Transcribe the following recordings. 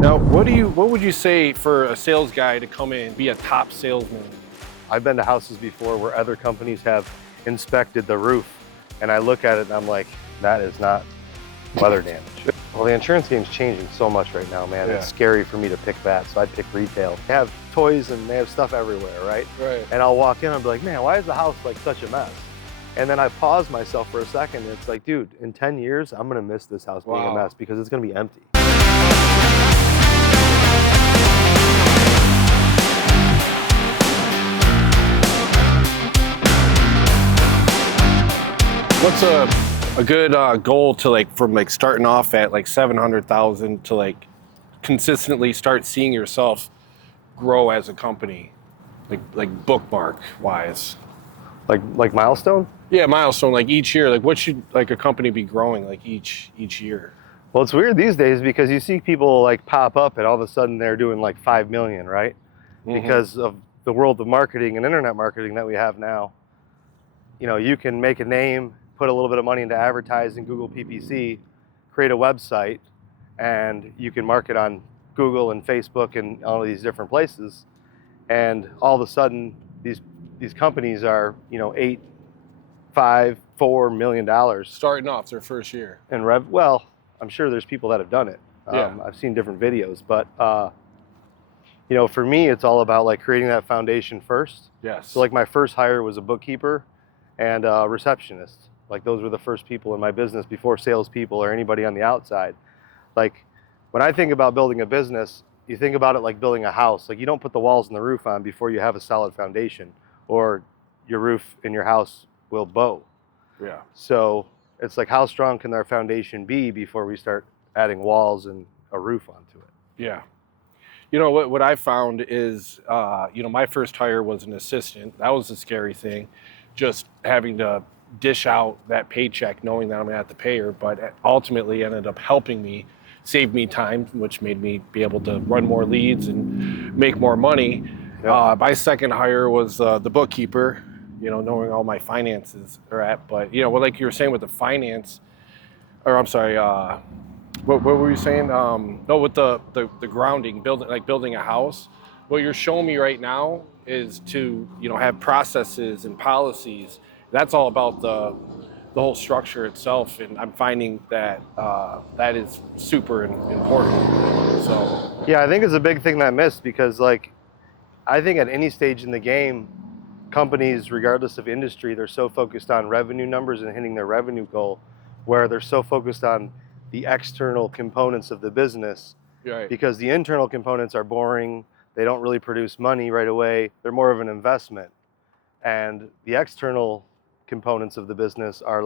Now, what would you say for a sales guy to come in and be a top salesman? I've been to houses before where other companies have inspected the roof, and I look at it and I'm like, that is not weather damage. Well, the insurance game's changing so much right now, man. Yeah. It's scary for me to pick that, so I'd pick retail. They have toys and they have stuff everywhere, right? Right. And I'll walk in and be like, man, why is the house like such a mess? And then I pause myself for a second and it's like, dude, in 10 years, I'm gonna miss this house being a mess because it's gonna be empty. What's a good goal to from starting off at 700,000 to consistently start seeing yourself grow as a company, like bookmark wise? Like milestone? Yeah, milestone. Like each year, what should a company be growing each year? Well, it's weird these days because you see people pop up and all of a sudden they're doing 5 million, right? Mm-hmm. Because of the world of marketing and internet marketing that we have now. You know, you can make a name, put a little bit of money into advertising, Google PPC, create a website, and you can market on Google and Facebook and all of these different places. And all of a sudden, these companies are, $8, $5, $4 million. Starting off their first year. And well, I'm sure there's people that have done it. Yeah. I've seen different videos, but for me, it's all about creating that foundation first. Yes. So my first hire was a bookkeeper and a receptionist. Those were the first people in my business before salespeople or anybody on the outside. When I think about building a business, you think about it like building a house. You don't put the walls and the roof on before you have a solid foundation, or your roof in your house will bow. Yeah. So it's how strong can our foundation be before we start adding walls and a roof onto it? Yeah. You know, what I found is, my first hire was an assistant. That was the scary thing, just having to dish out that paycheck knowing that I'm gonna have to pay her, but it ultimately ended up helping me, saved me time, which made me be able to run more leads and make more money. Yep. My second hire was the bookkeeper, knowing all my finances are at, but like you were saying with the finance, or I'm sorry, what were you saying? No, with the grounding, building a house. What you're showing me right now is to have processes and policies. That's all about the whole structure itself, and I'm finding that that is super important. So yeah, I think it's a big thing that I missed because I think at any stage in the game, companies, regardless of industry, they're so focused on revenue numbers and hitting their revenue goal, where they're so focused on the external components of the business. Right. Because the internal components are boring. They don't really produce money right away. They're more of an investment. And the external components of the business are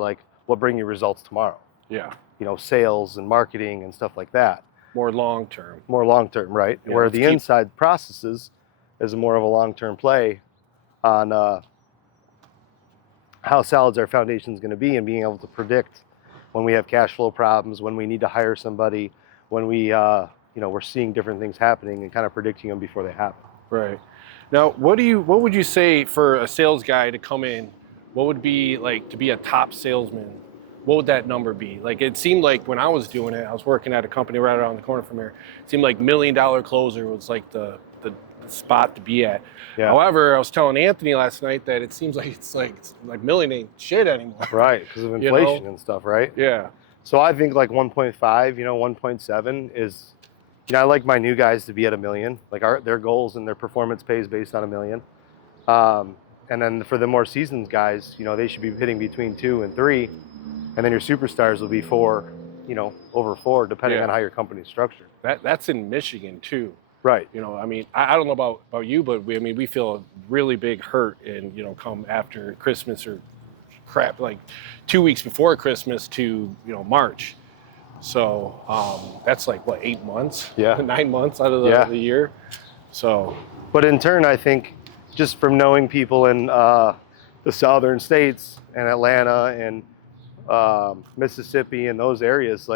what bring you results tomorrow. Yeah. Sales and marketing and stuff like that. More long-term, right? Yeah, where the inside processes is more of a long-term play on how solid our foundation is going to be and being able to predict when we have cash flow problems, when we need to hire somebody, when we, we're seeing different things happening and kind of predicting them before they happen. Right. Now, what would you say for a sales guy to come in? What would be to be a top salesman? What would that number be? It seemed like when I was doing it, I was working at a company right around the corner from here. It seemed like $1 million closer was the spot to be at. Yeah. However, I was telling Anthony last night that it seems it's million ain't shit anymore. Right, because of inflation and stuff, right? Yeah. So I think 1.5, 1.7 is, I like my new guys to be at $1 million. Their goals and their performance pays based on $1 million. And then for the more seasoned guys, they should be hitting between 2 and 3. And then your superstars will be 4, over 4, depending on how your company's structured. That's in Michigan too. Right. I don't know about you, but we feel a really big hurt in, come after Christmas or crap, 2 weeks before Christmas to, March. So that's 8 months? Yeah. 9 months out of the year. So. But in turn, I think just from knowing people in the southern states and Atlanta and Mississippi and those areas,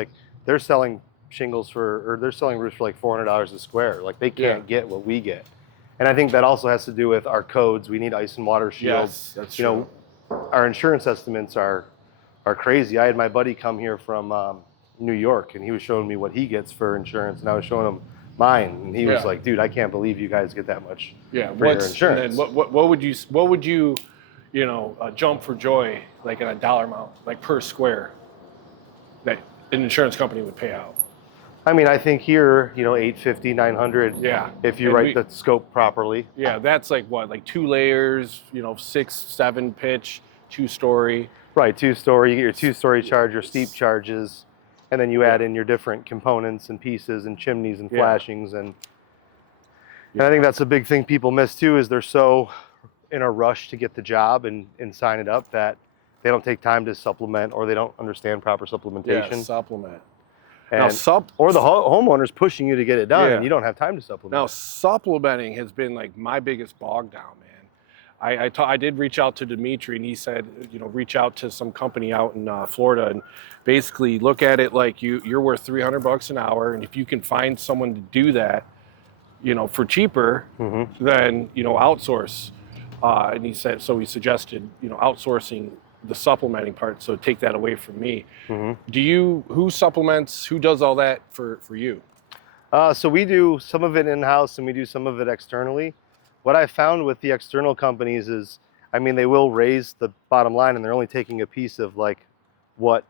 they're selling shingles they're selling roofs for $400 a square. They can't get what we get. And I think that also has to do with our codes. We need ice and water shields. Yes, that's true. Our insurance estimates are crazy. I had my buddy come here from New York, and he was showing me what he gets for insurance, and I was showing him mine. And he was Yeah. like, dude, I can't believe you guys get that much Yeah. for your And insurance. then what would you, jump for joy, like in a dollar amount, like per square, that an insurance company would pay out? I mean, I think here, 850, 900, Yeah. if you And write the scope properly. yeah, that's like what, like 2 layers, 6, 7 pitch, 2-story. Right, two-story, you get your two-story charge, your steep charges, and then you add in your different components and pieces and chimneys and flashings. And I think that's a big thing people miss too, is they're so in a rush to get the job and sign it up that they don't take time to supplement, or they don't understand proper supplementation. Yeah, supplement. And, Now, or the homeowner's pushing you to get it done, Yeah. and you don't have time to supplement. Now, supplementing has been like my biggest bog down, man. I did reach out to Dimitri, and he said, reach out to some company out in Florida, and basically look at it like you're worth $300 an hour, and if you can find someone to do that, for cheaper, then outsource. And he said, so he suggested, outsourcing the supplementing part, so take that away from me. Who supplements, who does all that for you? So we do some of it in-house and we do some of it externally. What I found with the external companies is, I mean, they will raise the bottom line, and they're only taking a piece of like what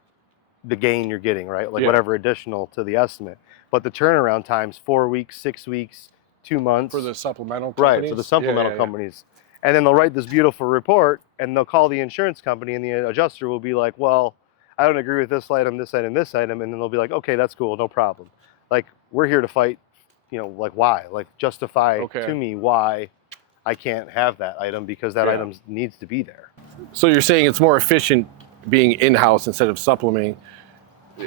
the gain you're getting, right? Like whatever additional to the estimate. But the turnaround time's 4 weeks, 6 weeks, 2 months. For the supplemental companies? Right, for the supplemental companies. And then they'll write this beautiful report, and they'll call the insurance company, and the adjuster will be like, well, I don't agree with this item, this item, this item. And then they'll be like, okay, that's cool, no problem. Like, we're here to fight, like why? Like, justify to me why I can't have that item, because that item needs to be there. So you're saying it's more efficient being in-house instead of supplementing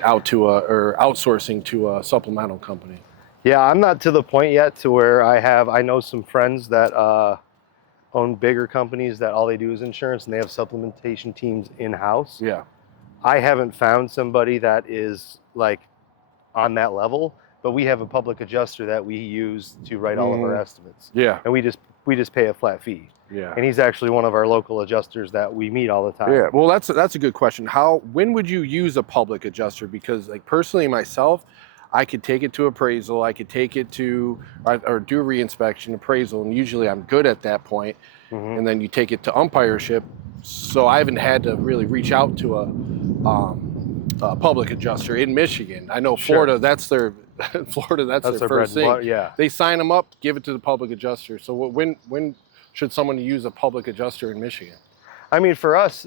out to or outsourcing to a supplemental company? Yeah, I'm not to the point yet to where I know some friends that own bigger companies that all they do is insurance, and they have supplementation teams in-house. Yeah. I haven't found somebody that is like on that level, but we have a public adjuster that we use to write all of our estimates. Yeah. And we just pay a flat fee. Yeah. And he's actually one of our local adjusters that we meet all the time. Yeah. Well, that's a good question. When would you use a public adjuster? Because like personally myself, I could take it to appraisal, I could take it to or do a reinspection, appraisal, and usually I'm good at that point. And then you take it to umpireship. So I haven't had to really reach out to a public adjuster in Michigan. I know Florida, that's their their first thing. Yeah. They sign them up, give it to the public adjuster. So when should someone use a public adjuster in Michigan? I mean, for us,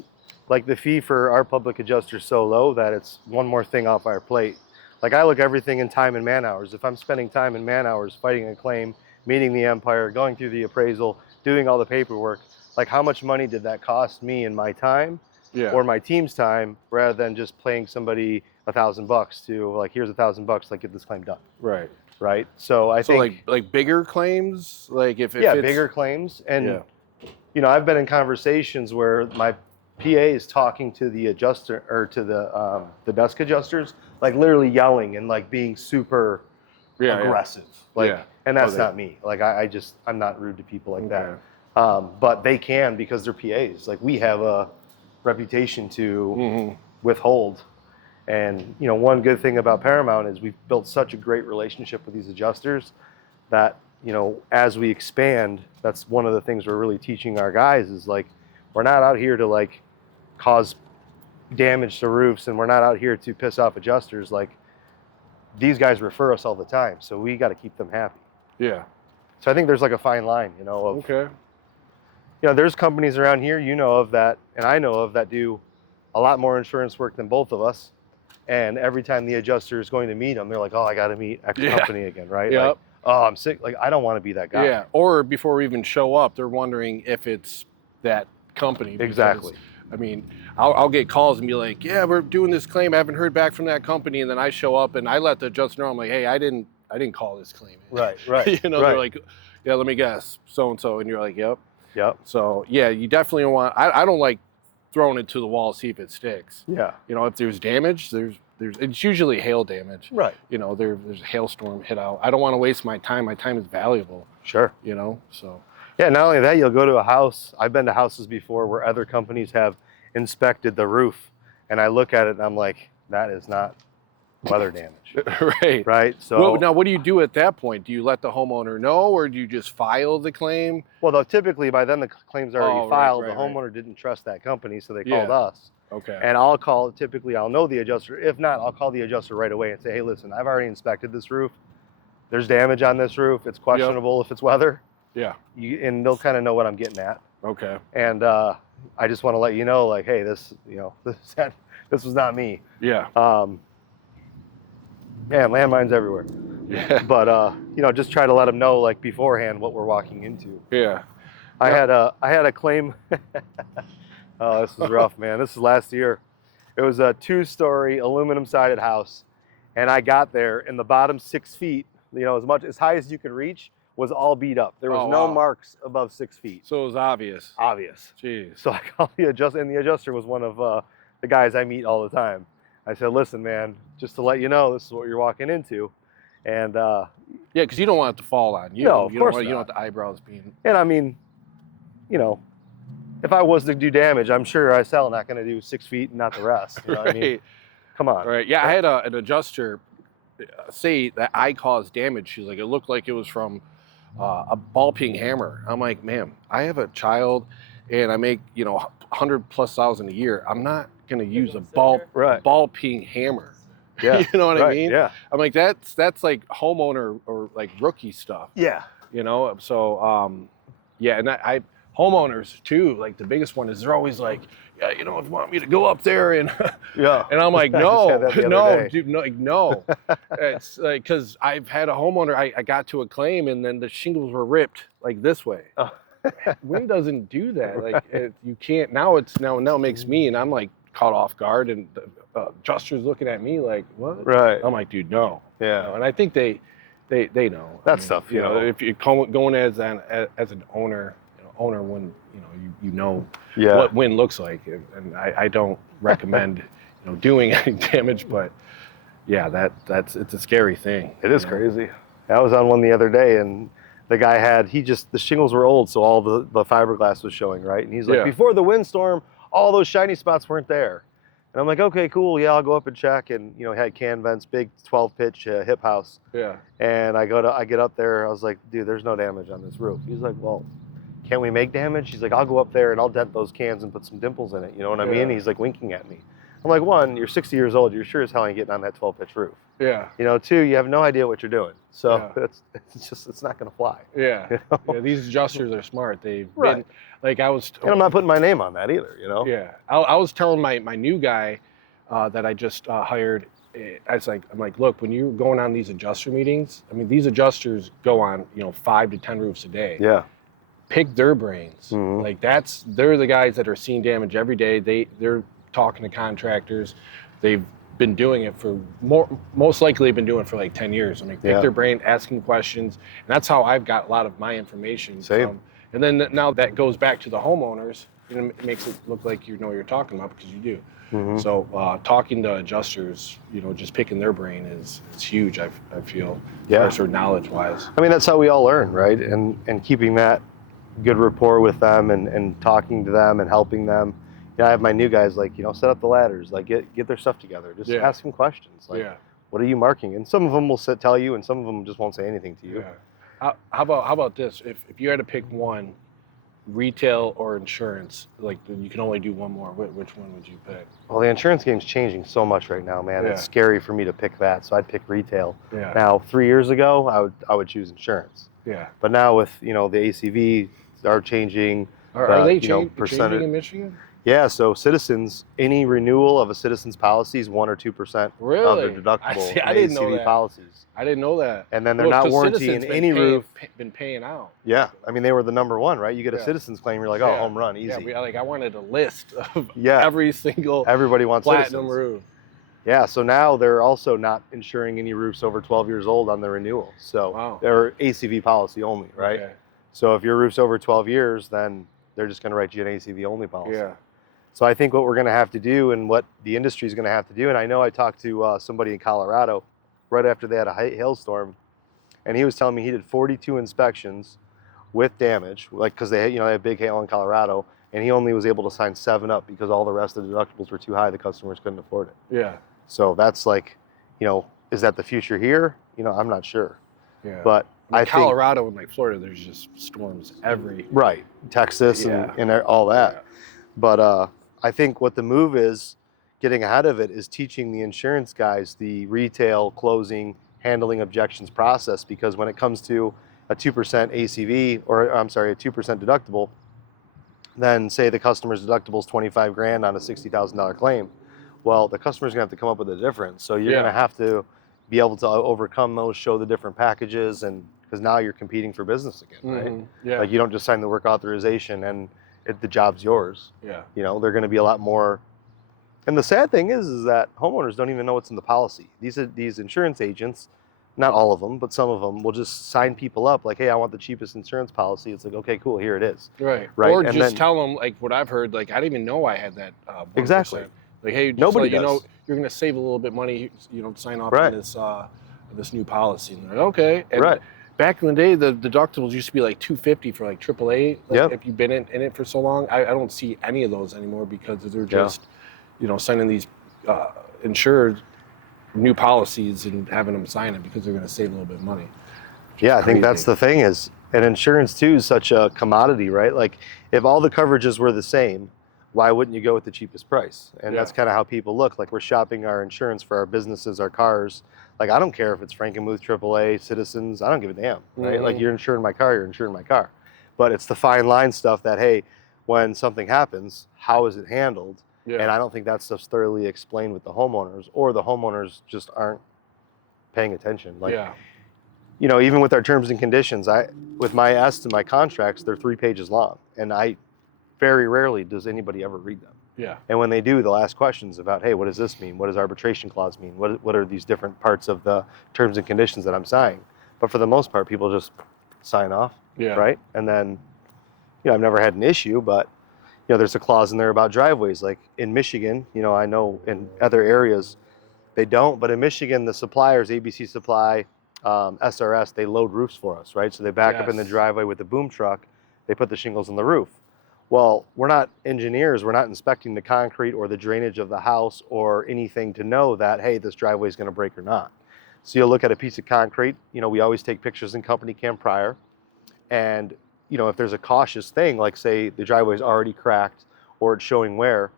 like the fee for our public adjuster is so low that it's one more thing off our plate. Like, I look everything in time and man hours. If I'm spending time and man hours fighting a claim, meeting the umpire, going through the appraisal, doing all the paperwork, like how much money did that cost me in my time or my team's time, rather than just paying somebody $1,000 to like, here's $1,000, like get this claim done. Right. Right. So I think like bigger claims, like if yeah, it's, bigger claims. And I've been in conversations where my PA is talking to the adjuster or to the desk adjusters, like literally yelling and like being super aggressive. And that's not me. Like I'm not rude to people like that. But they can, because they're PAs. Like, we have a reputation to withhold. And one good thing about Paramount is we've built such a great relationship with these adjusters that as we expand, that's one of the things we're really teaching our guys is like, we're not out here to like cause damage to roofs, and we're not out here to piss off adjusters. Like, these guys refer us all the time, so we got to keep them happy. Yeah. So I think there's like a fine line, of there's companies around here of that, and I know of, that do a lot more insurance work than both of us. And every time the adjuster is going to meet them, they're like, oh, I got to meet X company again, right? Yep. Like, oh, I'm sick. Like, I don't want to be that guy. Yeah. Or before we even show up, they're wondering if it's that company. Exactly. I mean, I'll get calls and be like, yeah, we're doing this claim. I haven't heard back from that company. And then I show up and I let the adjuster know. I'm like, hey, I didn't call this claim. Right. They're like, yeah, let me guess, so-and-so. And you're like, yep. So yeah, you definitely want, I don't like throwing it to the wall, see if it sticks. Yeah. If there's damage, it's usually hail damage. Right. There's a hailstorm hit out. I don't want to waste my time. My time is valuable. Sure. So. Yeah, not only that, you'll go to a house. I've been to houses before where other companies have inspected the roof, and I look at it and I'm like, that is not weather damage, Right. right? So Well, now, what do you do at that point? Do you let the homeowner know, or do you just file the claim? well, typically by then the claim's already Oh, right, filed. right, The right. homeowner didn't trust that company, so they called Yeah. us. Okay. And typically I'll know the adjuster. If not, I'll call the adjuster right away and say, hey, listen, I've already inspected this roof. There's damage on this roof. It's questionable if it's weather. Yeah. And they'll kind of know what I'm getting at. Okay. And I just want to let you know, like, hey, this was not me. Yeah. Man, landmines everywhere. Yeah. But just try to let them know, like, beforehand what we're walking into. Yeah. I had a claim. Oh, this was rough, man. This is last year. It was a 2-story aluminum sided house, and I got there, and the bottom 6 feet, as high as you could reach, was all beat up. There was no marks above 6 feet. So it was obvious. Obvious. Jeez. So I called the adjuster, and the adjuster was one of the guys I meet all the time. I said, listen, man, just to let you know, this is what you're walking into. And yeah, because you don't want it to fall on you. No, of course You don't not. want the eyebrows being. And I mean, if I was to do damage, I'm sure I sell not going to do 6 feet and not the rest. You know what I mean? Come on. Right. Yeah, I had an adjuster say that I caused damage. She's like, it looked like it was from a ball peen hammer. I'm like, ma'am, I have a child, and I make $100,000+ a year. I'm not going to use a ball peen hammer. Yeah. You know what I mean? Yeah. I'm like, that's like homeowner or like rookie stuff. Yeah. So yeah, and I homeowners too, like the biggest one is they're always like, yeah, if you want me to go up there and Yeah. and I'm like, I just had that the other day. dude, no. It's like, because I've had a homeowner, I got to a claim and then the shingles were ripped like this way. Oh. Wind doesn't do that. Like you can't. Now it makes me, and I'm like caught off guard, and the adjuster's looking at me like, what? Right. I'm like, dude, no. Yeah. And I think they know. That's tough. If you're going as an owner, owner when you know Yeah. what wind looks like, and I don't recommend doing any damage, but yeah, it's a scary thing. It is crazy. I was on one the other day, and the guy the shingles were old, so all the fiberglass was showing, right? And he's like, before the windstorm, all those shiny spots weren't there. And I'm like, okay, cool, yeah, I'll go up and check. And had can vents, big 12-pitch hip house. Yeah. And I get up there, I was like, dude, there's no damage on this roof. He's like, well, can we make damage? He's like, I'll go up there and I'll dent those cans and put some dimples in it. You know what I mean? He's like winking at me. I'm like, one, you're 60 years old. You're sure as hell ain't getting on that 12-pitch roof. Yeah. Two, you have no idea what you're doing. So it's not going to fly. Yeah. Yeah. These adjusters are smart. They've Right. been, like I was. And I'm not putting my name on that either, Yeah. I was telling my new guy that I just hired. I'm like, look, when you're going on these adjuster meetings, I mean, these adjusters go on, 5 to 10 roofs a day. Yeah. Pick their brains. Mm-hmm. Like they're the guys that are seeing damage every day. They're talking to contractors. They've been doing it for most likely been doing it for like 10 years. I mean, pick their brain, asking questions. And that's how I've got a lot of my information. Same. And then now that goes back to the homeowners, it makes it look like you know what you're talking about, because you do. Mm-hmm. So talking to adjusters, just picking their brain is huge, I feel, Yeah. sort of knowledge-wise. I mean, that's how we all learn, right? And keeping that good rapport with them and talking to them and helping them. I have my new guys, like, set up the ladders, like get their stuff together. Just ask them questions. Like, what are you marking? And some of them will tell you, and some of them just won't say anything to you. Yeah. How about this? If you had to pick one, retail or insurance, like you can only do one more, which one would you pick? Well, the insurance game's changing so much right now, man. Yeah. It's scary for me to pick that, so I'd pick retail. Yeah. Now, 3 years ago, I would choose insurance. Yeah. But now with the ACV are changing. Are they percentage changing in Michigan? Yeah, so Citizens, any renewal of a Citizens policy is 1 or 2% of Really? their deductible I didn't know ACV that. policies. I didn't know that. And then they're not 'cause warrantying Citizens any roof. been paying out. Yeah, I mean, they were the number one, right? You get a Citizens claim, you're like, oh, home run, easy. Yeah, I wanted a list of Yeah. every single Everybody wants platinum Citizens. roof. Yeah, so now they're also not insuring any roofs over 12 years old on the renewal. So they're ACV policy only, right? Okay. So if your roof's over 12 years, then they're just going to write you an ACV only policy. Yeah. So I think what we're going to have to do, and what the industry is going to have to do, and I know I talked to somebody in Colorado right after they had a hailstorm, and he was telling me he did 42 inspections with damage, like, because they had big hail in Colorado, and he only was able to sign 7 up because all the rest of the deductibles were too high. The customers couldn't afford it. Yeah. So that's like, Is that the future here? I'm not sure. Yeah. But I mean, I think Colorado and like Florida, there's just storms every. right, Texas Yeah. and all that. Yeah. But I think what the move is, getting ahead of it, is teaching the insurance guys the retail closing, handling objections process. Because when it comes to a 2% ACV, or I'm sorry, a 2% deductible, then say the customer's deductible is 25 grand on a $60,000 claim. Well, the customer's gonna have to come up with a difference. So you're gonna have to be able to overcome those, show the different packages, and because now you're competing for business again, right? Yeah. Like you don't just sign the work authorization and the job's yours. Yeah. They're going to be a lot more. And the sad thing is that homeowners don't even know what's in the policy. These insurance agents, not all of them, but some of them will just sign people up like, hey, I want the cheapest insurance policy. It's like, okay, cool, here it is. Right. Right. Or And just then, tell them like what I've heard. Like I didn't even know I had that 1%. Exactly. Like, hey, just Nobody let you know does. you're going to save a little bit money. Sign off Right. on this new policy. And they're like, okay. And Right. back in the day, the deductibles used to be like $250 for like AAA. Like Yep. if you've been in it for so long, I don't see any of those anymore because they're just, signing these insured new policies and having them sign it because they're going to save a little bit of money. Yeah, I think that's the thing is, and insurance too is such a commodity, right? Like if all the coverages were the same, why wouldn't you go with the cheapest price? And that's kind of how people look. Like we're shopping our insurance for our businesses, our cars. Like I don't care if it's Frankenmuth, AAA, Citizens. I don't give a damn, right? Like you're insuring my car, you're insuring my car. But it's the fine line stuff that, hey, when something happens, how is it handled? Yeah. And I don't think that stuff's thoroughly explained with the homeowners, or the homeowners just aren't paying attention. Like, even with our terms and conditions, with my and my contracts, they're 3 pages long, and very rarely does anybody ever read them. Yeah. And when they do, they'll ask questions about, hey, what does this mean? What does arbitration clause mean? What are these different parts of the terms and conditions that I'm signing? But for the most part, people just sign off, right? And then, I've never had an issue, but there's a clause in there about driveways. Like in Michigan, I know in other areas they don't, but in Michigan, the suppliers, ABC Supply, SRS, they load roofs for us, right? So they back up in the driveway with the boom truck, they put the shingles on the roof. Well, we're not engineers, we're not inspecting the concrete or the drainage of the house or anything to know that, hey, this driveway is going to break or not. So you'll look at a piece of concrete, we always take pictures in company cam prior, and if there's a cautious thing, like say the driveway is already cracked or it's showing wear,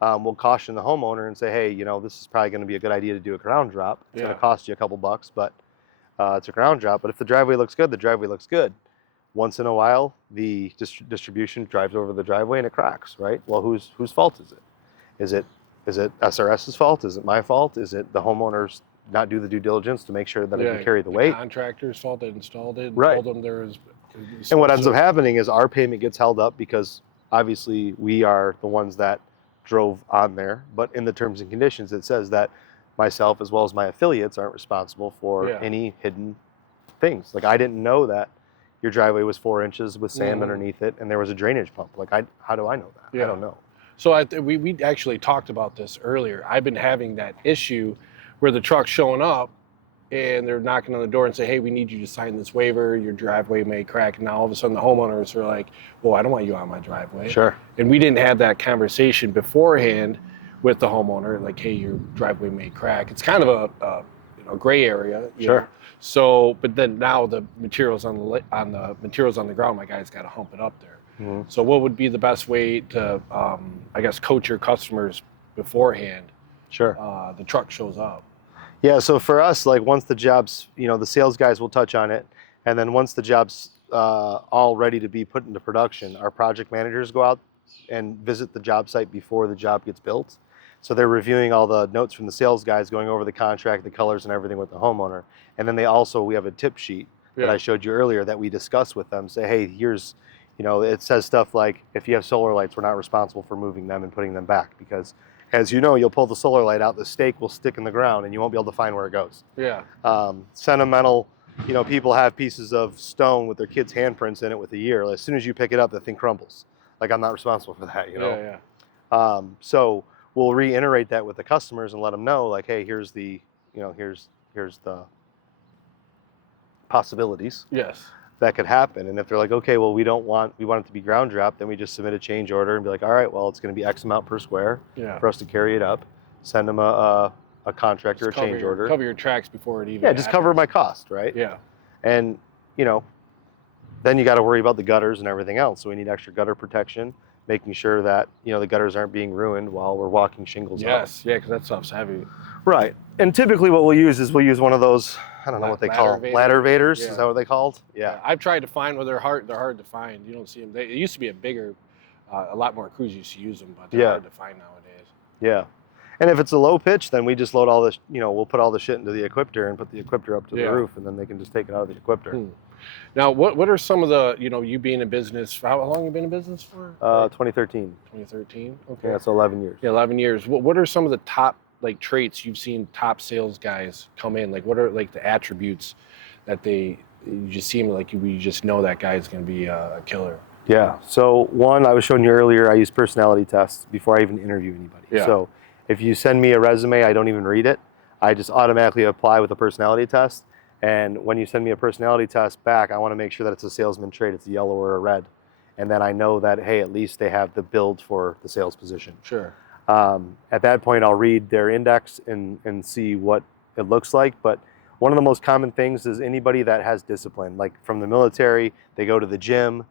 we'll caution the homeowner and say, hey, this is probably going to be a good idea to do a ground drop. It's going to cost you a couple bucks, but it's a ground drop. But if the driveway looks good, the driveway looks good. Once in a while, the distribution drives over the driveway and it cracks, right? Well, whose fault is it? Is it SRS's fault? Is it my fault? Is it the homeowners not do the due diligence to make sure that it can carry the weight? Contractor's fault that installed it. Right. Told them there was. And what ends up happening is our payment gets held up because obviously we are the ones that drove on there. But in the terms and conditions, it says that myself as well as my affiliates aren't responsible for any hidden things. Like I didn't know that your driveway was 4 inches with sand underneath it and there was a drainage pump. Like how do I know that? I don't know. So we actually talked about this earlier. I've been having that issue where the truck's showing up and they're knocking on the door and say, hey, we need you to sign this waiver. Your driveway may crack. And now all of a sudden the homeowners are like, well, I don't want you on my driveway. Sure. And we didn't have that conversation beforehand with the homeowner, like, hey, your driveway may crack. It's kind of a gray area. Sure. Know? So, but then now the materials on the ground, my guy's got to hump it up there. Mm-hmm. So what would be the best way to, coach your customers beforehand? Sure. The truck shows up. Yeah, so for us, like once the job's, the sales guys will touch on it, and then once the job's all ready to be put into production, our project managers go out and visit the job site before the job gets built. So they're reviewing all the notes from the sales guys, going over the contract, the colors and everything with the homeowner. And then we have a tip sheet that I showed you earlier that we discuss with them, say, hey, here's, it says stuff like, if you have solar lights, we're not responsible for moving them and putting them back because, as you know, you'll pull the solar light out, the stake will stick in the ground and you won't be able to find where it goes. Yeah. Sentimental, people have pieces of stone with their kids' handprints in it with a year. As soon as you pick it up, the thing crumbles. Like, I'm not responsible for that, Yeah. So we'll reiterate that with the customers and let them know, like, hey, here's the possibilities. Yes. That could happen. And if they're like, okay, well, we want it to be ground drop, then we just submit a change order and be like, all right, well, it's going to be X amount per square for us to carry it up. Send them a a contract or a change order. Cover your tracks before it even Yeah, just happens. cover my cost, right? Yeah. And, you know, then you got to worry about the gutters and everything else. So we need extra gutter protection, making sure that, you know, the gutters aren't being ruined while we're walking shingles up. Yeah, because that stuff's heavy. Right. And typically what we'll use is we'll use one of those, I don't know what they call them, ladder vaders. Yeah. Is that what they called? Yeah. I've tried to find where they're hard to find. You don't see them. It used to be a lot more crews used to use them, but they're hard to find nowadays. Yeah. And if it's a low pitch, then we just load all this, you know, we'll put all the shit into the equipter and put the equipter up to the roof, and then they can just take it out of the equipter. Now, what are some of the, you know, you being in business, how long have you been in business for? 2013. 2013? Okay. Yeah, so 11 years. Yeah, 11 years. What are some of the top, like, traits you've seen top sales guys come in? Like, what are, like, the attributes that you just seem like you just know that guy's going to be a killer? Yeah. So one, I was showing you earlier, I use personality tests before I even interview anybody. Yeah. So if you send me a resume, I don't even read it. I just automatically apply with a personality test. And when you send me a personality test back, I want to make sure that it's a salesman trait, it's a yellow or a red. And then I know that, hey, at least they have the build for the sales position. Sure. At that point, I'll read their index and see what it looks like. But one of the most common things is anybody that has discipline, like from the military, they go to the gym,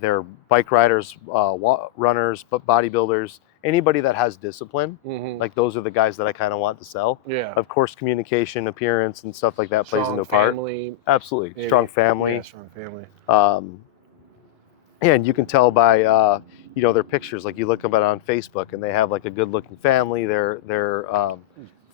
they're bike riders, runners, bodybuilders, anybody that has discipline, like those are the guys that I kind of want to sell. Yeah. Of course, communication, appearance, and stuff like that plays into a part. Family. Absolutely. Maybe. Strong family. Yeah, strong family. And you can tell by, you know, their pictures, like you look about on Facebook and they have like a good looking family, they're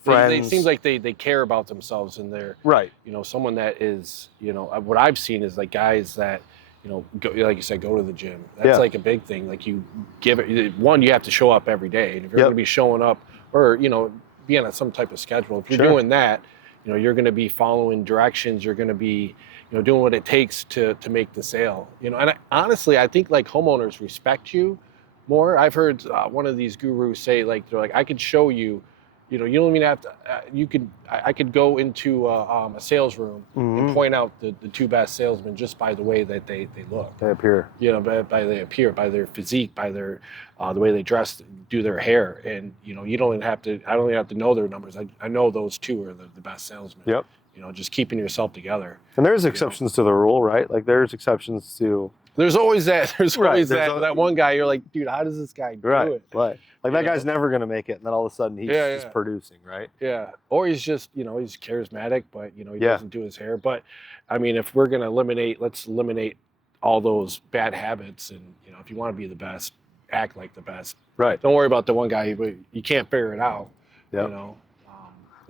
friends. They seem like they care about themselves, and they're, right. you know, someone that is, you know, what I've seen is like guys that, you know, go, like you said, go to the gym. That's like a big thing. Like you give it, one, you have to show up every day. And if you're going to be showing up or, you know, be on some type of schedule, if you're doing that, you know, you're going to be following directions. You're going to be, you know, doing what it takes to make the sale, you know. And honestly, I think like homeowners respect you more. I've heard one of these gurus say, like, they're like, I could show you, you know, you don't even have to, I could go into a sales room and point out the two best salesmen just by the way that they look. They appear. You know, by they appear, by their physique, by their, the way they dress, do their hair. And, you know, I don't even have to know their numbers. I know those two are the best salesmen. Yep. You know, just keeping yourself together. And there's exceptions to the rule, right? Like there's exceptions to. There's always that. There's always that one guy. You're like, dude, how does this guy do it? Right. Like that guy's never going to make it, and then all of a sudden he's just producing, right? Yeah. Or he's just, you know, he's charismatic, but you know he doesn't do his hair. But I mean, if we're gonna let's eliminate all those bad habits, and you know, if you want to be the best, act like the best. Right. Don't worry about the one guy, but you can't figure it out. Yeah. You know.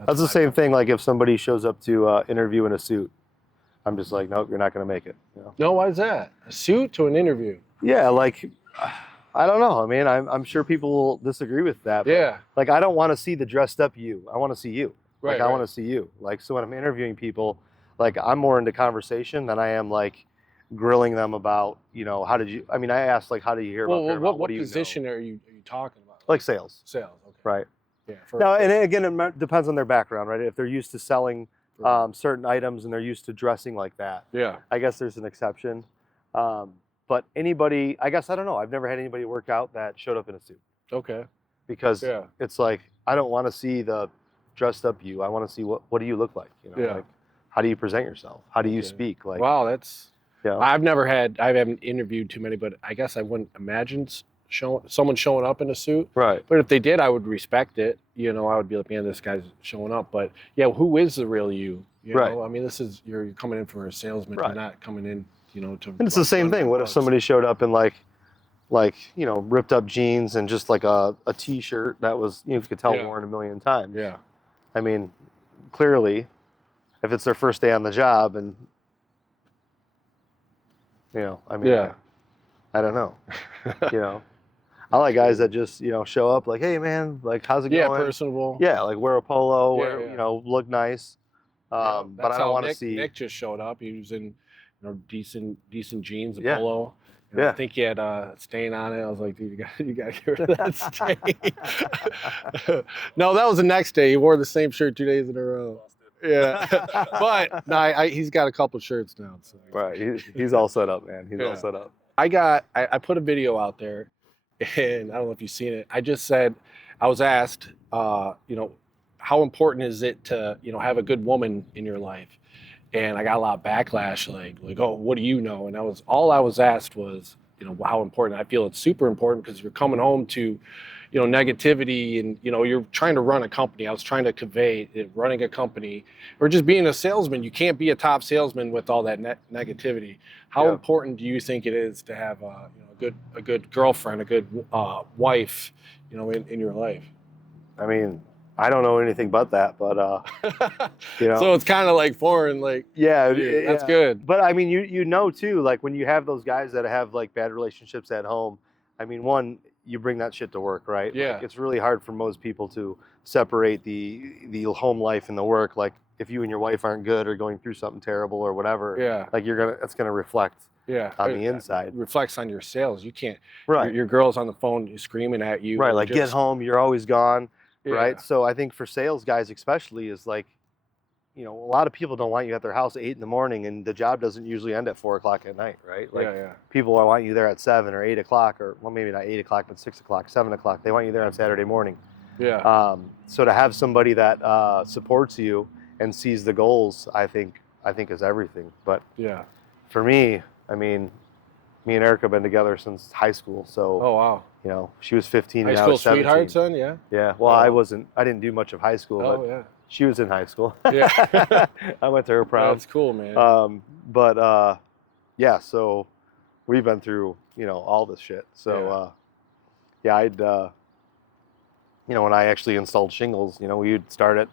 That's the same thing. Like if somebody shows up to interview in a suit, I'm just like, nope, you're not going to make it. You know? No, why is that? A suit to an interview? Yeah, like, I don't know. I mean, I'm sure people will disagree with that. Yeah. Like, I don't want to see the dressed up you. I want to see you. Right. I want to see you. Like, so when I'm interviewing people, like, I'm more into conversation than I am like grilling them about, you know, how did you? I mean, I asked like, how do you hear about? Well, what do you position know? are you talking about? Like sales. Sales. Okay. Right. Yeah. Now, and again, it depends on their background, right? If they're used to selling certain items and they're used to dressing like that, I guess there's an exception. But anybody, I guess, I don't know. I've never had anybody work out that showed up in a suit. Okay. Because it's like, I don't want to see the dressed up you. I want to see what do you look like? You know, like, how do you present yourself? How do you speak? Like, wow, that's. Yeah. I haven't interviewed too many, but I guess I wouldn't imagine someone showing up in a suit. Right. But if they did, I would respect it. You know, I would be like, man, this guy's showing up. But yeah, who is the real you? You know, I mean, you're coming in for a salesman. You're not coming in, you know, to. And it's the same thing. What if somebody showed up in like, you know, ripped up jeans and just like a t-shirt that was, you could tell worn a million times. Yeah. I mean, clearly, if it's their first day on the job and, you know, I mean, I don't know, you know. I like guys that just, you know, show up like, hey man, like, how's it going? Yeah, personable. Yeah, like wear a polo, you know, look nice. But I don't want to see. Nick just showed up. He was in, you know, decent jeans, a Yeah. polo. And I think he had a stain on it. I was like, dude, you got to get rid of that stain. No, that was the next day. He wore the same shirt 2 days in a row. Yeah, but no, he's got a couple shirts now. So. Right, he's all set up, man. He's all set up. I put a video out there, and I don't know if you've seen it. I just said, I was asked, you know, how important is it to, have a good woman in your life? And I got a lot of backlash, like, oh, what do you know? And all I was asked was, how important. I feel it's super important because you're coming home to, negativity, and you're trying to run a company. I was trying to convey it, running a company, or just being a salesman. You can't be a top salesman with all that negativity. How Yeah. important do you think it is to have a good girlfriend, a good wife, in your life? I mean, I don't know anything but that, but So it's kind of like foreign, like, yeah, that's yeah. good. But I mean, you know too, like when you have those guys that have like bad relationships at home, I mean, one, you bring that shit to work, right? Yeah. Like it's really hard for most people to separate the home life and the work. Like if you and your wife aren't good or going through something terrible or whatever, Yeah. like it's gonna reflect on the inside. It reflects on your sales. You can't. Right. Your girl's on the phone screaming at you. Right. or Like get home, you're always gone. Yeah. Right. So I think for sales guys especially is like, a lot of people don't want you at their house at 8 in the morning, and the job doesn't usually end at 4 o'clock at night, right? Like Yeah. people want you there at 7 or 8 o'clock, or well, maybe not 8 o'clock, but 6 o'clock, 7 o'clock. They want you there on Saturday morning. Yeah. So to have somebody that supports you and sees the goals, I think is everything. But Yeah. for me, I mean, me and Erica have been together since high school. So, Oh wow. she was 15 High and I school was 17. sweetheart, son. Yeah. Yeah. Well, Oh. I didn't do much of high school, Oh but yeah. she was in high school. Yeah. I went to her prom. That's cool, man. But yeah, so we've been through, all this shit. So, yeah, when I actually installed shingles, we'd start at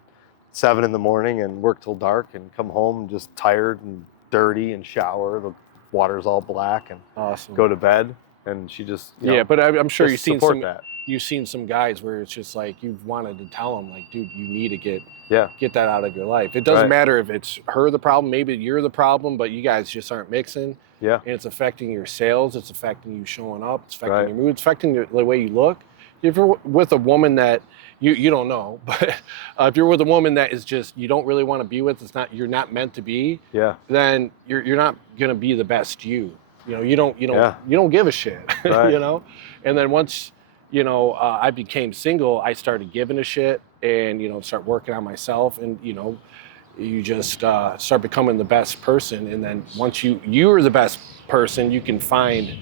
7 in the morning and work till dark and come home just tired and dirty and shower. The water's all black and Awesome. go to bed. And she just, Yeah, but I'm sure just support that. You've seen some guys where it's just like you've wanted to tell them, like, dude, you need to get that out of your life. It doesn't matter if it's her the problem, maybe you're the problem, but you guys just aren't mixing. Yeah. And it's affecting your sales, it's affecting you showing up, it's affecting your mood, it's affecting the way you look. If you're with a woman that you don't know, but if you're with a woman that is just you don't really want to be with, you're not meant to be. Yeah. Then you're not gonna be the best you. You don't give a shit. Right. And then once I became single, I started giving a shit and start working on myself, and you just start becoming the best person. And then once you're the best person, you can find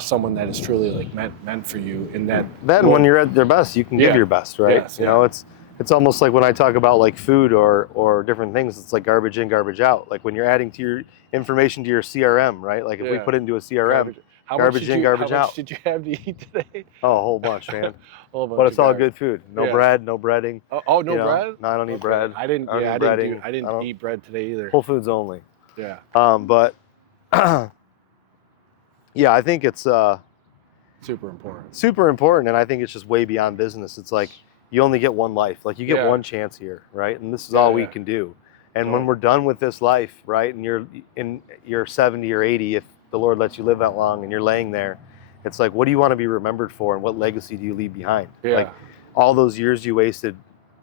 someone that is truly like meant for you. And then when you're at their best, you can give your best, right? Yes, it's almost like when I talk about like food or different things, it's like garbage in, garbage out. Like when you're adding to your information to your CRM, right? Like if we put it into a CRM, garbage in, garbage out. How much did you have to eat today? Oh, a whole bunch, man. But it's all good food. No bread, no breading. Oh, no bread? No, I don't eat bread. I didn't eat bread today either. Whole Foods only. Yeah. But yeah, I think it's super important. Super important, and I think it's just way beyond business. It's like you only get one life. Like you get one chance here, right? And this is all we can do. And when we're done with this life, right, and you're 70 or 80, if the Lord lets you live that long, and you're laying there, it's like, what do you want to be remembered for, and what legacy do you leave behind? Yeah. Like all those years you wasted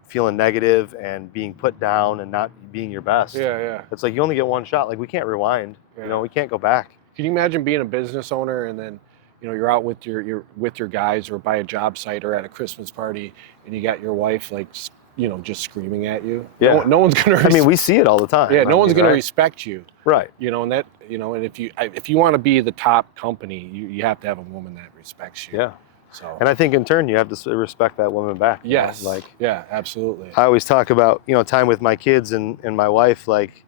feeling negative and being put down and not being your best. Yeah. It's like you only get one shot. Like we can't rewind. Yeah. We can't go back. Can you imagine being a business owner and then you're out with your guys or by a job site or at a Christmas party and you got your wife like just screaming at you? Yeah. No one's gonna. I mean, we see it all the time. Yeah. No one's gonna respect you. Right. And that and if you want to be the top company, you have to have a woman that respects you. Yeah. So. And I think in turn you have to respect that woman back. Yes. Yeah, absolutely. I always talk about time with my kids and my wife. Like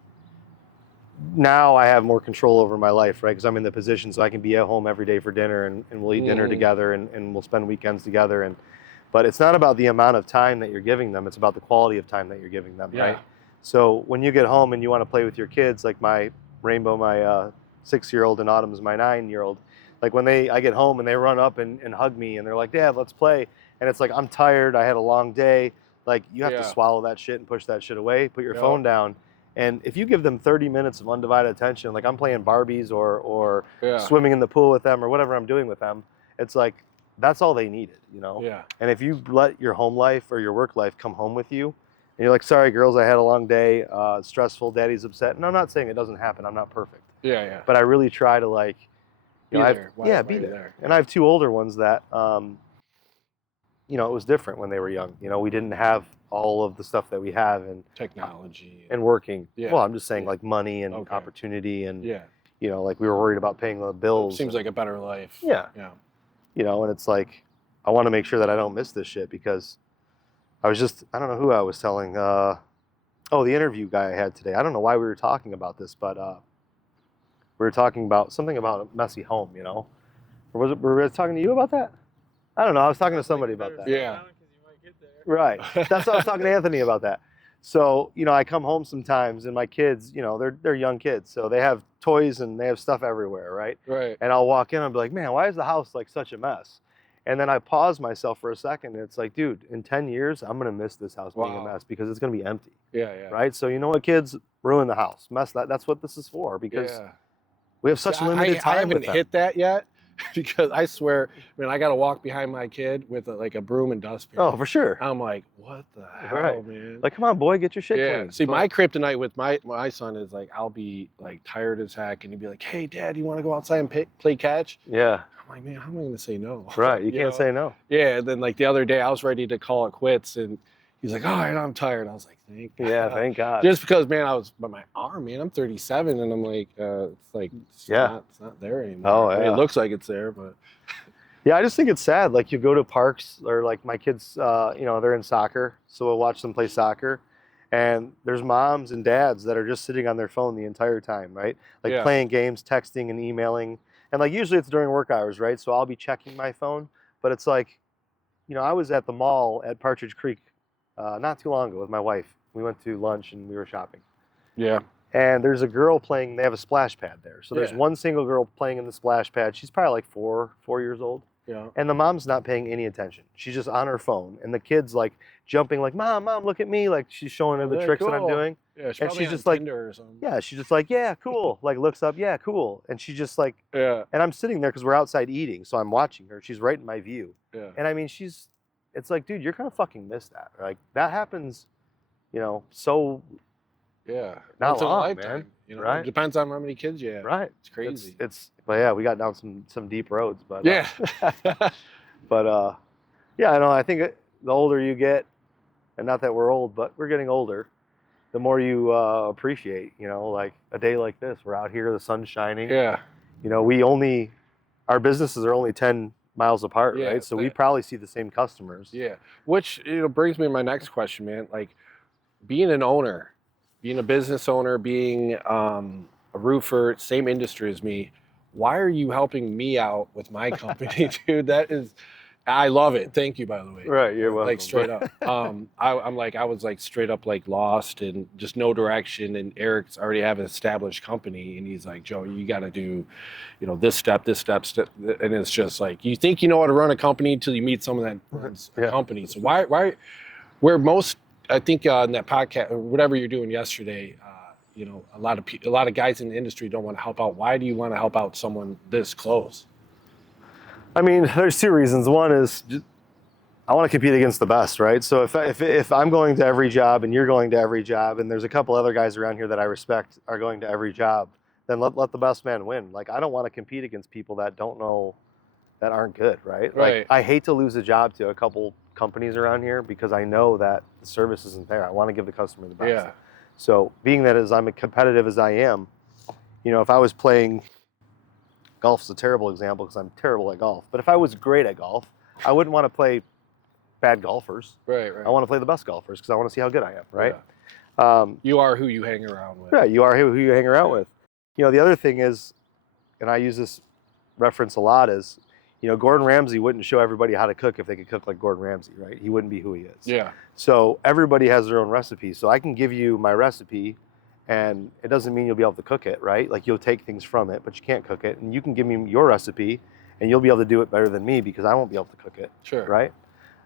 now I have more control over my life, right? Because I'm in the position so I can be at home every day for dinner and we'll eat dinner together and we'll spend weekends together. But it's not about the amount of time that you're giving them. It's about the quality of time that you're giving them, right? So when you get home and you want to play with your kids, like my Rainbow, my 6-year-old, and Autumn's my 9-year-old, like when I get home and they run up and hug me and they're like, Dad, let's play. And it's like, I'm tired. I had a long day. Like you have to swallow that shit and push that shit away, put your phone down. And if you give them 30 minutes of undivided attention, like I'm playing Barbies or swimming in the pool with them or whatever I'm doing with them, it's like, that's all they needed, Yeah. And if you let your home life or your work life come home with you, and you're like, sorry, girls, I had a long day, stressful, daddy's upset. And I'm not saying it doesn't happen. I'm not perfect. Yeah. But I really try to like, be there. Be there. And I have 2 older ones that, it was different when they were young. We didn't have all of the stuff that we have Technology. and working. Yeah. Well, I'm just saying Yeah. like money and Okay. opportunity and, Yeah. you know, like we were worried about paying the bills. Seems like a better life. Yeah. Yeah. You know, and it's like, I want to make sure that I don't miss this shit because I don't know who I was telling, the interview guy I had today. I don't know why we were talking about this, but we were talking about something about a messy home, you know? Or were we talking to you about that? I don't know. I was talking to somebody about that. Yeah. Right. That's what I was talking to Anthony about that. So, you know, I come home sometimes and my kids, you know, they're young kids. So they have toys and they have stuff everywhere, right? Right. And I'll walk in and be like, man, why is the house like such a mess? And then I pause myself for a second and it's like, dude, in 10 years, I'm going to miss this house being a mess because it's going to be empty. Yeah. Yeah. Right. So, you know what, kids? Ruin the house. Mess that. That's what this is for because we have such limited time. I haven't with them. hit that yet because I swear, man, I got to walk behind my kid with like a broom and dustpan. Oh, for sure. I'm like, what the hell, Right. man? Like, come on, boy, get your shit clean. See, my kryptonite with my son is like, I'll be like tired as heck and he'd be like, hey, Dad, you want to go outside and play catch? Yeah. I'm like, man, how am I going to say no? Right. You can't say no. Yeah. And then like the other day I was ready to call it quits and he's like, all right, I'm tired. I was like, thank God. Yeah, thank God. Just because, man, I was, but my arm, man, I'm 37 and I'm like, it's not there anymore. Oh, I mean, yeah. it looks like it's there, but. Yeah, I just think it's sad. Like you go to parks or like my kids, you know, they're in soccer. So we'll watch them play soccer. And there's moms and dads that are just sitting on their phone the entire time, right? Like playing games, texting and emailing. And like usually it's during work hours, right? So I'll be checking my phone. But it's like, you know, I was at the mall at Partridge Creek not too long ago with my wife. We went to lunch and we were shopping. Yeah. And there's a girl playing, they have a splash pad there. So there's one single girl playing in the splash pad. She's probably like 4 years old. Yeah. And the mom's not paying any attention. She's just on her phone. And the kid's like jumping like, Mom, look at me. Like she's showing her the tricks that I'm doing. Yeah, and she's just like, Tinder or something. yeah, she's just like, yeah, cool. Like looks up, yeah, cool. And she's just like, yeah. And I'm sitting there because we're outside eating. So I'm watching her. She's right in my view. Yeah. And I mean, it's like, dude, you're going to fucking miss that. Like that happens, you know, so yeah. not long, lifetime, man. You know, right? It depends on how many kids you have. Right. It's crazy. But yeah, we got down some deep roads. But yeah. But yeah, I know. I think the older you get, and not that we're old, but we're getting older, the more you appreciate, you know, like a day like this. We're out here, the sun's shining. Yeah. You know, our businesses are only 10 miles apart, right? So we probably see the same customers. Yeah. Which, you know, brings me to my next question, man. Like being an owner, being a business owner, being a roofer, same industry as me, why are you helping me out with my company, dude? I love it. Thank you, by the way. Right, you're welcome. Like straight up. I was like straight up like lost and just no direction. And Eric's already have an established company, and he's like, Joe, you got to do, you know, this step, and it's just like you think you know how to run a company until you meet someone that runs a company. So where most I think in that podcast or whatever you're doing yesterday. You know, a lot of guys in the industry don't want to help out. Why do you want to help out someone this close? I mean, there's two reasons. One is I want to compete against the best, right? So if I'm going to every job and you're going to every job, and there's a couple other guys around here that I respect are going to every job, then let the best man win. Like I don't want to compete against people that don't know, that aren't good, right? Like I hate to lose a job to a couple companies around here because I know that the service isn't there. I want to give the customer the best. Yeah. So being that as I'm as competitive as I am, you know, if I was playing, golf's a terrible example because I'm terrible at golf, but if I was great at golf, I wouldn't want to play bad golfers. Right. I want to play the best golfers because I want to see how good I am, right? Yeah. You are who you hang around with. Yeah, you are who you hang around with. You know, the other thing is, and I use this reference a lot, is, you know, Gordon Ramsay wouldn't show everybody how to cook if they could cook like Gordon Ramsay, right? He wouldn't be who he is. Yeah. So everybody has their own recipe. So I can give you my recipe and it doesn't mean you'll be able to cook it, right? Like you'll take things from it, but you can't cook it. And you can give me your recipe and you'll be able to do it better than me because I won't be able to cook it. Sure. Right?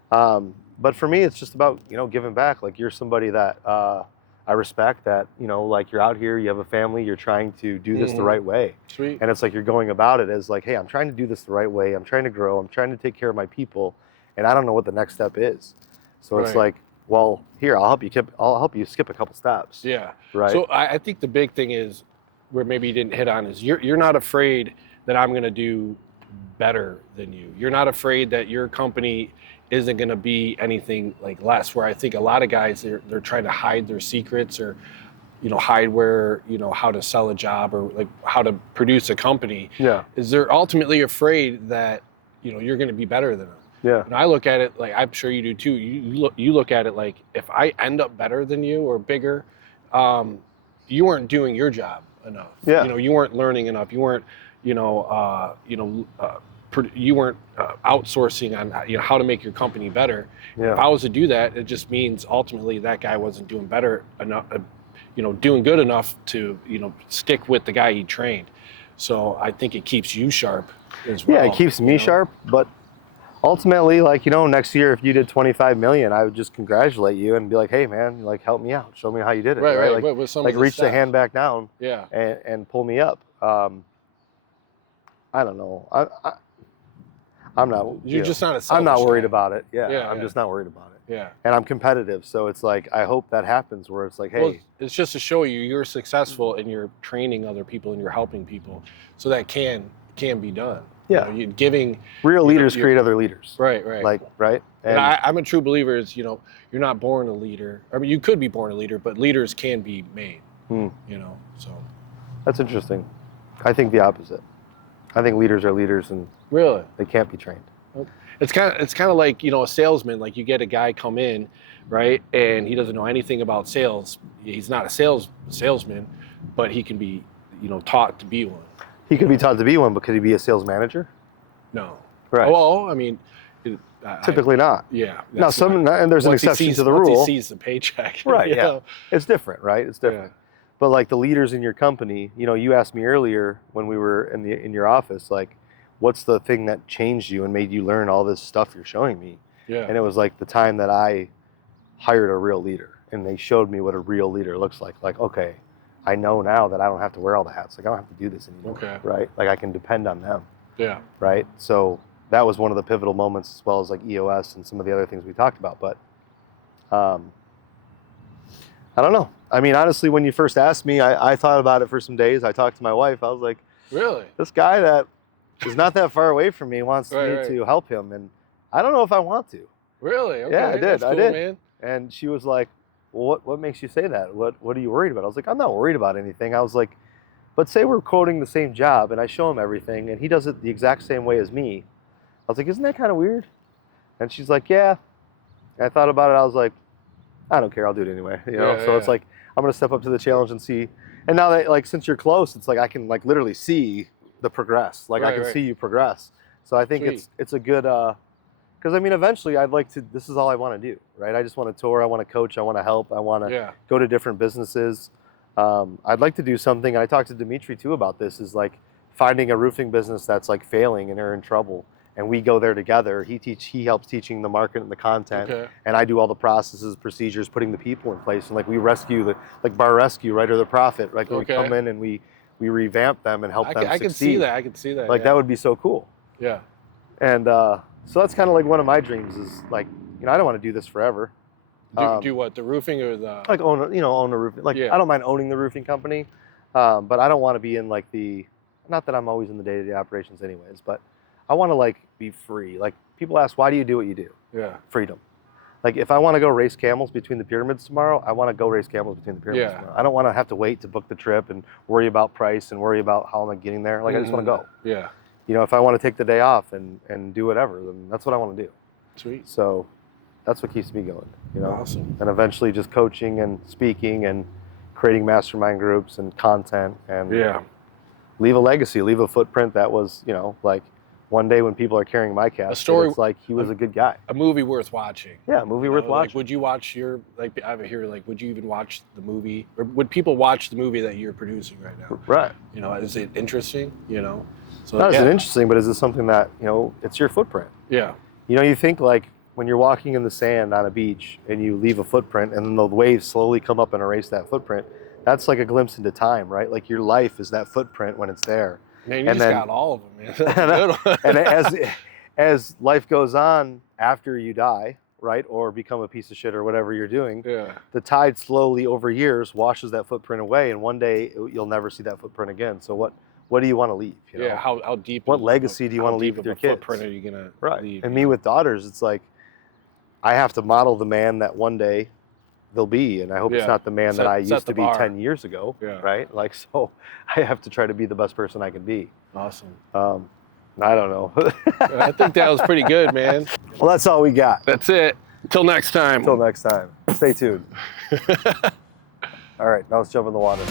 But for me, it's just about, you know, giving back. Like you're somebody that I respect, that, you know, like you're out here, you have a family, you're trying to do this the right way. Sweet. And it's like you're going about it as like, hey, I'm trying to do this the right way. I'm trying to grow. I'm trying to take care of my people. And I don't know what the next step is. So it's like, well, here, I'll help you skip a couple steps. Yeah. Right. So I think the big thing is, where maybe you didn't hit on, is you're not afraid that I'm going to do better than you. You're not afraid that your company isn't going to be anything like less. Where I think a lot of guys, they're trying to hide their secrets, or hide where, how to sell a job, or like how to produce a company. Yeah. Is they're ultimately afraid that, you're going to be better than them. Yeah. And I look at it like, I'm sure you do too. You look at it like, if I end up better than you or bigger, you weren't doing your job enough. Yeah. You weren't learning enough. You weren't, you weren't outsourcing on how to make your company better. Yeah. If I was to do that, it just means ultimately that guy wasn't doing better enough, doing good enough to, stick with the guy he trained. So I think it keeps you sharp as well. Yeah, it keeps me sharp, but ultimately, like, next year, if you did 25 million, I would just congratulate you and be like, hey man, like, help me out, show me how you did it. Right. Like, with some like of reach the steps. hand back down. Yeah. And pull me up. I don't know. I'm not. You're just not a I'm not worried guy. about it. Yeah, Yeah, I'm just not worried about it. Yeah. And I'm competitive, so it's like, I hope that happens where it's like, hey. Well, it's just to show you're successful and you're training other people and you're helping people, so that can be done. Yeah. You're giving. Real leaders create other leaders. Right. Like, right. And I'm a true believer is, you're not born a leader. I mean, you could be born a leader, but leaders can be made. So. That's interesting. I think the opposite. I think leaders are leaders, and Really, they can't be trained. it's kind of like, a salesman. Like, you get a guy come in, right, and he doesn't know anything about sales. He's not a salesman, but he can be, taught to be one. He could be taught to be one, but could he be a sales manager? No. Right. Well, I mean, typically not. Yeah. Now, and there's an exception to the rule. Once he sees the paycheck. Right. Yeah. It's different, right? It's different. Yeah. But like the leaders in your company, you asked me earlier when we were in your office, like, what's the thing that changed you and made you learn all this stuff you're showing me? Yeah. And it was like the time that I hired a real leader, and they showed me what a real leader looks like. Like, okay, I know now that I don't have to wear all the hats. Like, I don't have to do this anymore. Okay. Right? Like, I can depend on them. Yeah. Right? So that was one of the pivotal moments, as well as like EOS and some of the other things we talked about. But I don't know. I mean, honestly, when you first asked me, I thought about it for some days. I talked to my wife. I was like, really? This guy that is not that far away from me wants me Right. to help him. And I don't know if I want to. Really? Okay. Yeah, I did. That's cool, I did. Man. And she was like, well, what makes you say that? What are you worried about? I was like, I'm not worried about anything. I was like, but say we're quoting the same job and I show him everything and he does it the exact same way as me. I was like, isn't that kind of weird? And she's like, yeah. And I thought about it. I was like, I don't care. I'll do it anyway. So it's like, I'm going to step up to the challenge and see. And now that, like, since you're close, it's like I can, like, literally see the progress. Like, I can see you progress. So I think it's a good, because I mean, eventually I'd like to, this is all I want to do, right? I just want to tour. I want to coach. I want to help. I want to go to different businesses. I'd like to do something. And I talked to Dimitri too about this, is like finding a roofing business that's like failing and they're in trouble. And we go there together. He helps teaching the market and the content, and I do all the processes, procedures, putting the people in place. And like we rescue like bar rescue, right, or the profit. Like we come in and we revamp them and help them succeed. I can see that. I can see that. Like that would be so cool. Yeah. And so that's kind of like one of my dreams is like, I don't want to do this forever. Do what? The roofing or the like own a roofing. Like I don't mind owning the roofing company, but I don't want to be in like not that I'm always in the day-to-day operations anyways, but I want to like be free. Like people ask, why do you do what you do? Yeah. Freedom. Like if I want to go race camels between the pyramids tomorrow, I want to go race camels between the pyramids tomorrow. I don't want to have to wait to book the trip and worry about price and worry about how am I getting there. Like I just want to go. Yeah. If I want to take the day off and do whatever, then that's what I want to do. Sweet. So that's what keeps me going. Awesome. And eventually just coaching and speaking and creating mastermind groups and content and leave a legacy, leave a footprint that was, like one day when people are carrying my casket, a story, it's like he was a good guy. A movie worth watching. Yeah, a movie worth watching. Like, would you watch I hear, like, would you even watch the movie? Or would people watch the movie that you're producing right now? Right. Is it interesting? So not is it interesting, but is it something that, it's your footprint? Yeah. You think like when you're walking in the sand on a beach and you leave a footprint and then the waves slowly come up and erase that footprint, that's like a glimpse into time, right? Like your life is that footprint when it's there. Man, you got all of them, man. That's good. And as life goes on after you die, right, or become a piece of shit or whatever you're doing, the tide slowly over years washes that footprint away, and one day you'll never see that footprint again. So what do you want to leave? How deep? What legacy do you want to leave with your kids? Footprint are you gonna leave? And me with daughters, it's like I have to model the man that one day they'll be, and I hope it's not the man that I used to be 10 years ago, right? Like, so I have to try to be the best person I can be. Awesome. I don't know. I think that was pretty good, man. Well, that's all we got. That's it. Till next time. Until next time. Stay tuned. All right, now let's jump in the water.